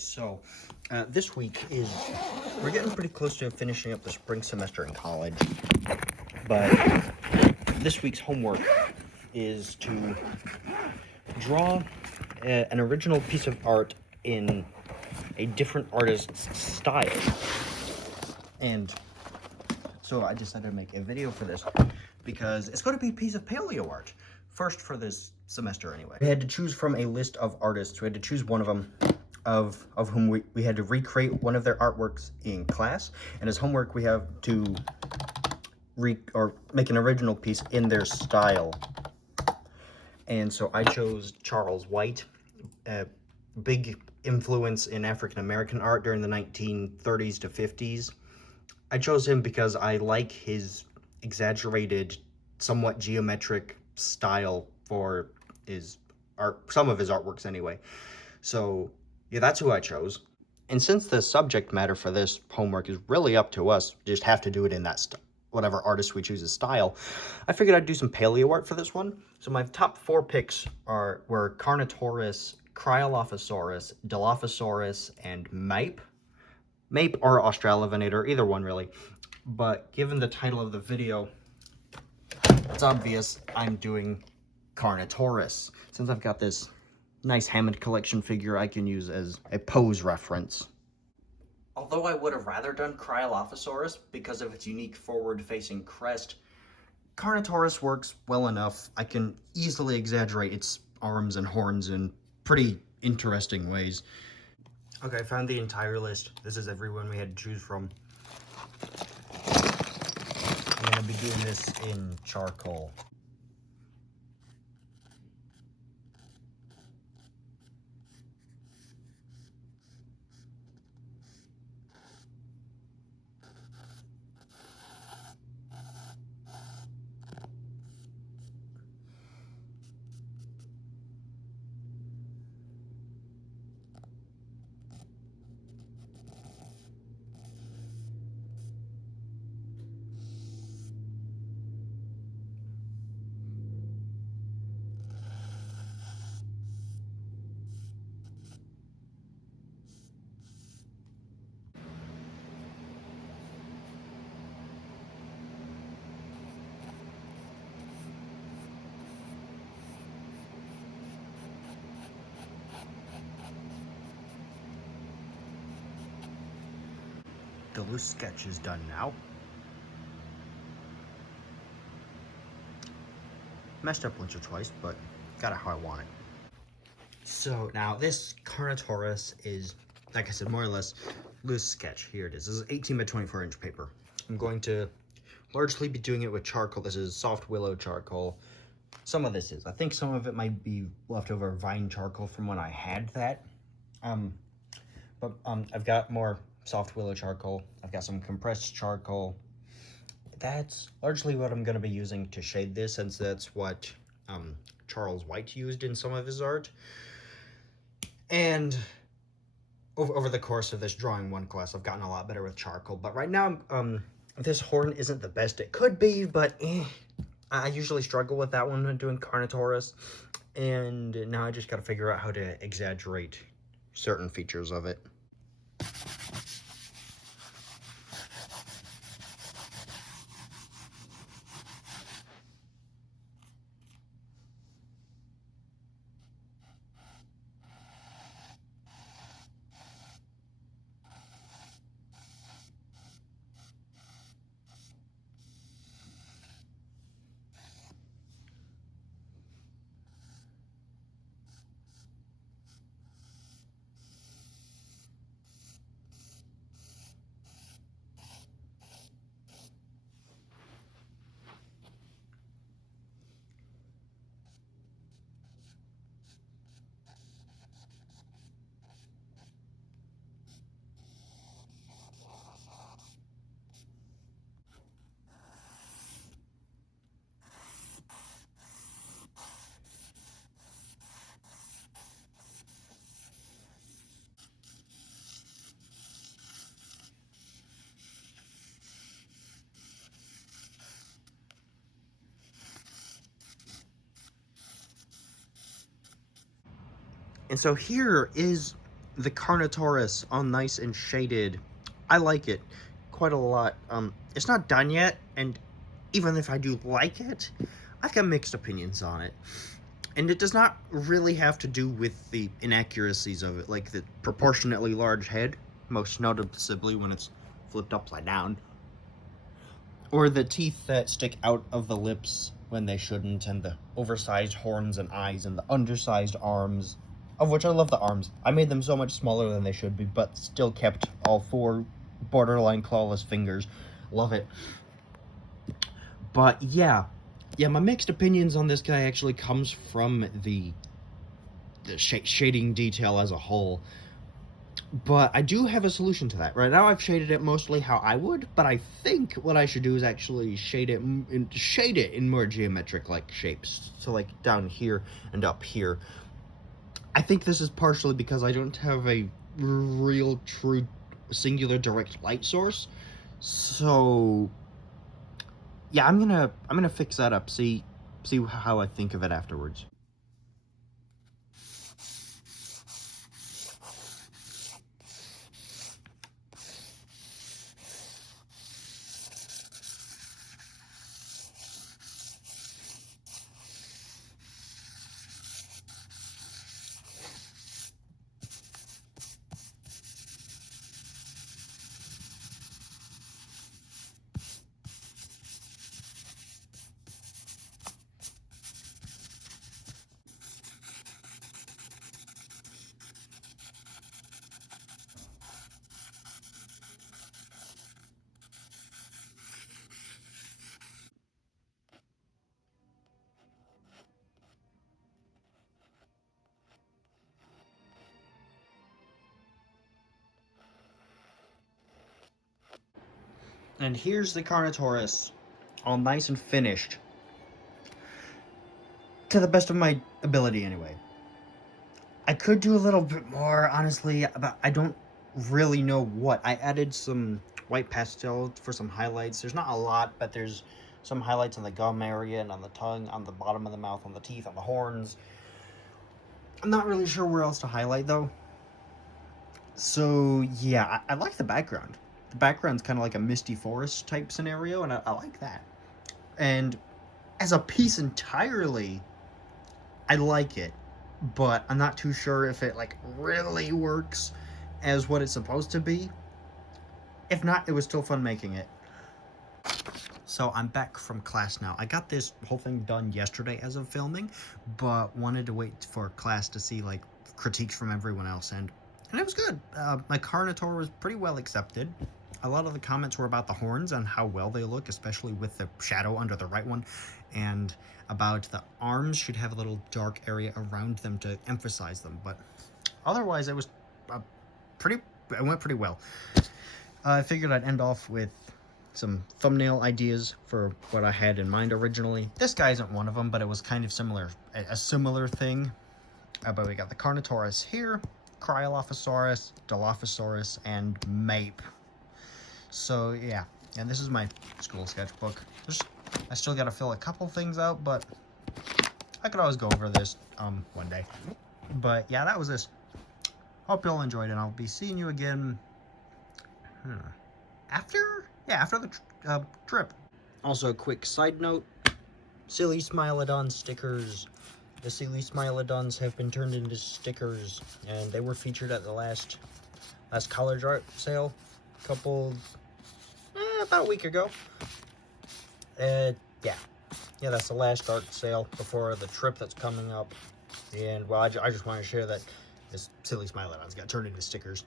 So this week we're getting pretty close to finishing up the spring semester in college, but this week's homework is to draw an original piece of art in a different artist's style. And so I decided to make a video for this because it's going to be a piece of paleo art. First for this semester anyway. We had to choose from a list of artists. We had to choose one of them, of whom we had to recreate one of their artworks in class. And as homework, we have to make an original piece in their style. And so I chose Charles White, a big influence in African American art during the 1930s to 50s. I chose him because I like his exaggerated, somewhat geometric style for his art, some of his artworks anyway. So yeah, that's who I chose. And since the subject matter for this homework is really up to us, just have to do it in that whatever artist we choose as style, I figured I'd do some paleo art for this one. So my top 4 picks were Carnotaurus, Cryolophosaurus, Dilophosaurus, and Mape. Mape or Australovenator, either one really. But given the title of the video, it's obvious I'm doing Carnotaurus, since I've got this nice Hammond collection figure I can use as a pose reference. Although I would have rather done Cryolophosaurus because of its unique forward-facing crest, Carnotaurus works well enough. I can easily exaggerate its arms and horns in pretty interesting ways. Okay, I found the entire list. This is everyone we had to choose from. I'm going to be doing this in charcoal. The loose sketch is done now. Messed up once or twice, but got it how I want it. So now this Carnotaurus is, like I said, more or less loose sketch. Here it is. This is 18 by 24 inch paper. I'm going to largely be doing it with charcoal. This is soft willow charcoal. Some of this is. I think some of it might be leftover vine charcoal from when I had that. But I've got more soft willow charcoal. I've got some compressed charcoal. That's largely what I'm going to be using to shade this, since that's what Charles White used in some of his art. And over the course of this drawing one class, I've gotten a lot better with charcoal. But right now, this horn isn't the best it could be, but I usually struggle with that one when doing Carnotaurus. And now I just got to figure out how to exaggerate certain features of it. And so here is the Carnotaurus, all nice and shaded. I like it quite a lot. It's not done yet, and even if I do like it, I've got mixed opinions on it. And it does not really have to do with the inaccuracies of it, like the proportionately large head, most noticeably when it's flipped upside down, or the teeth that stick out of the lips when they shouldn't, and the oversized horns and eyes, and the undersized arms, of which I love the arms. I made them so much smaller than they should be, but still kept all 4 borderline clawless fingers. Love it. But yeah, my mixed opinions on this guy actually comes from the shading detail as a whole. But I do have a solution to that. Right now I've shaded it mostly how I would, but I think what I should do is actually shade it in more geometric like shapes. So like down here and up here. I think this is partially because I don't have a real true singular direct light source. So yeah, I'm gonna fix that up, see how I think of it afterwards. And here's the Carnotaurus, all nice and finished. To the best of my ability, anyway. I could do a little bit more, honestly, but I don't really know what. I added some white pastel for some highlights. There's not a lot, but there's some highlights on the gum area and on the tongue, on the bottom of the mouth, on the teeth, on the horns. I'm not really sure where else to highlight, though. So, yeah, I like the background. The background's kind of like a misty forest type scenario, and I like that. And as a piece entirely, I like it, but I'm not too sure if it like really works as what it's supposed to be. If not, it was still fun making it. So I'm back from class now. I got this whole thing done yesterday as of filming, but wanted to wait for class to see like critiques from everyone else, and it was good. My Carnotaur was pretty well accepted. A lot of the comments were about the horns and how well they look, especially with the shadow under the right one, and about the arms should have a little dark area around them to emphasize them. But otherwise, it was it went pretty well. I figured I'd end off with some thumbnail ideas for what I had in mind originally. This guy isn't one of them, but it was kind of similar, a similar thing. But we got the Carnotaurus here, Cryolophosaurus, Dilophosaurus, and Mape. So yeah, and this is my school sketchbook. I still gotta fill a couple things out, but I could always go over this one day. But yeah, that was this. Hope you all enjoyed it. I'll be seeing you again after the trip. Also, a quick side note: Silly Smilodon stickers. The Silly Smilodons have been turned into stickers, and they were featured at the last college art sale, about a week ago. Yeah, that's the last art sale before the trip that's coming up. And well, I just want to share that this Silly Smilodons got turned into stickers.